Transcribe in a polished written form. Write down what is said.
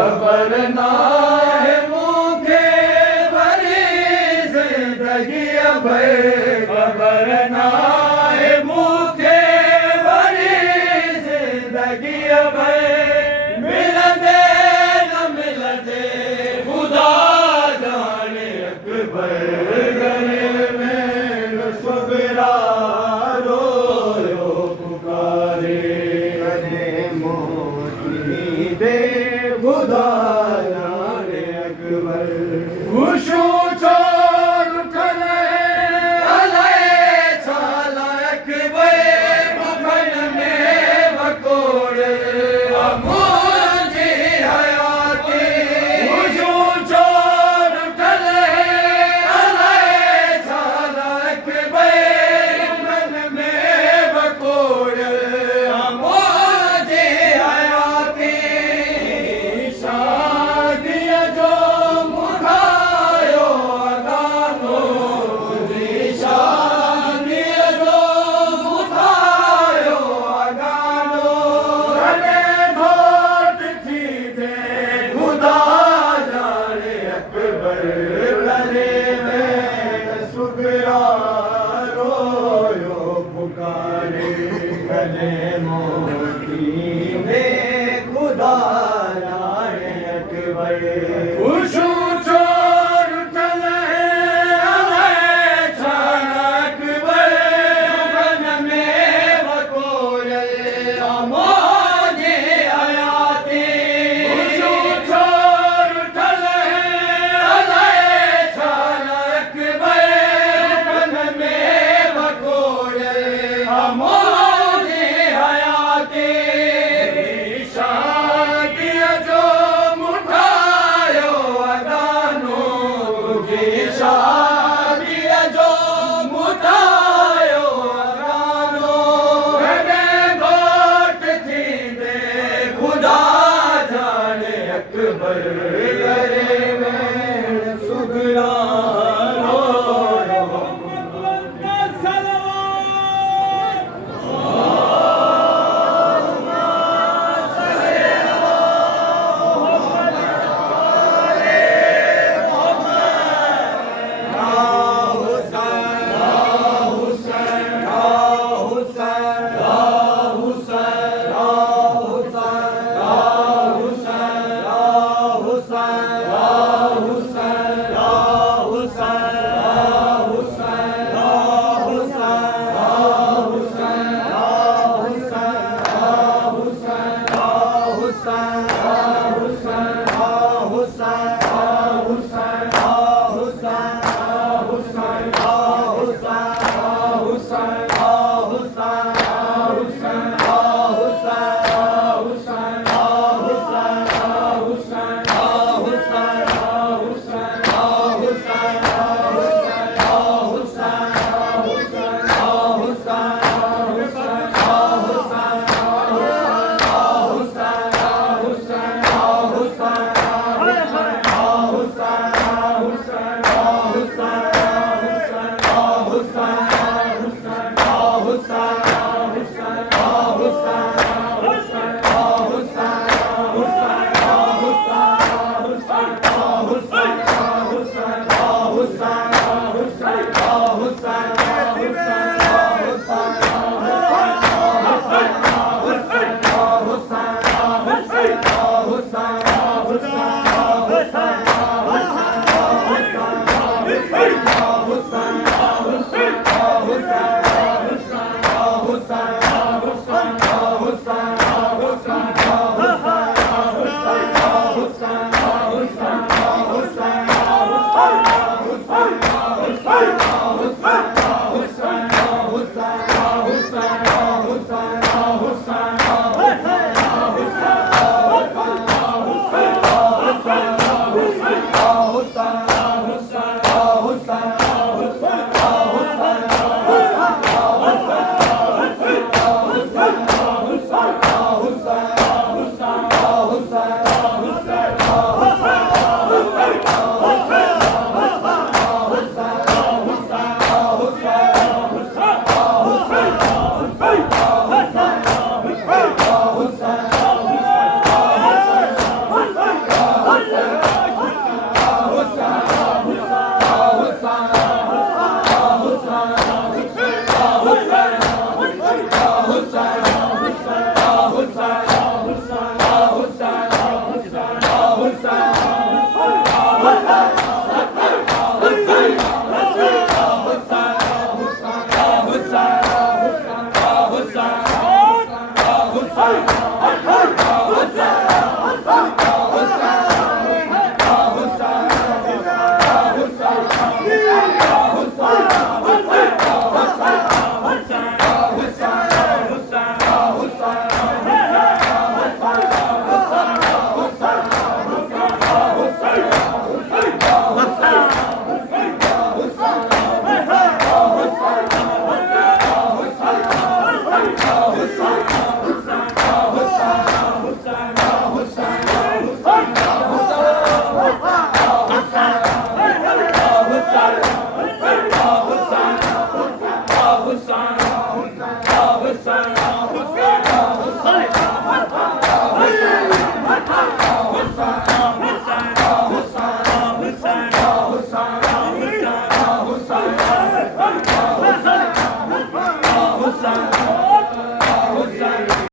खबर ना है मुझे भरी जिंदगी भर, खबर ना है मुझे भरी जिंदगी भर। मिलदे न मिलदे खुदा जाने अकबर, गले में सुगरा रोयो पुकारे। गले मोती दे खुदा जाने अकबर। खुशू चोर उठले अले छाला अकबर, मखन में बकोड़ मुझे हयाती। खुशू चोर उठले अले छाला अकबर, मखन में बकोड़ मुझे हयाती। शादिया जो मुठायो अगानो, शादिया जो मुठायो अगानो। गले घोट थी दे खुदा जाने अकबर, गले में सुगरा रोयो पुकारे। गले मोती दे खुदा जाने अकबर। खुशू चोर उठले अले छाला अकबर, मखन में बकोड़ मुझे हयाती। खुशू चोर उठले अले छाला अकबर, मखन में बकोड़ मुझे हयाती। शादिया जो मुठायो अगानो, शादिया जो मुठायो अगानो। गले घोट थी दे खुदा जाने अकबर, गले में सुगरा रोयो। Husain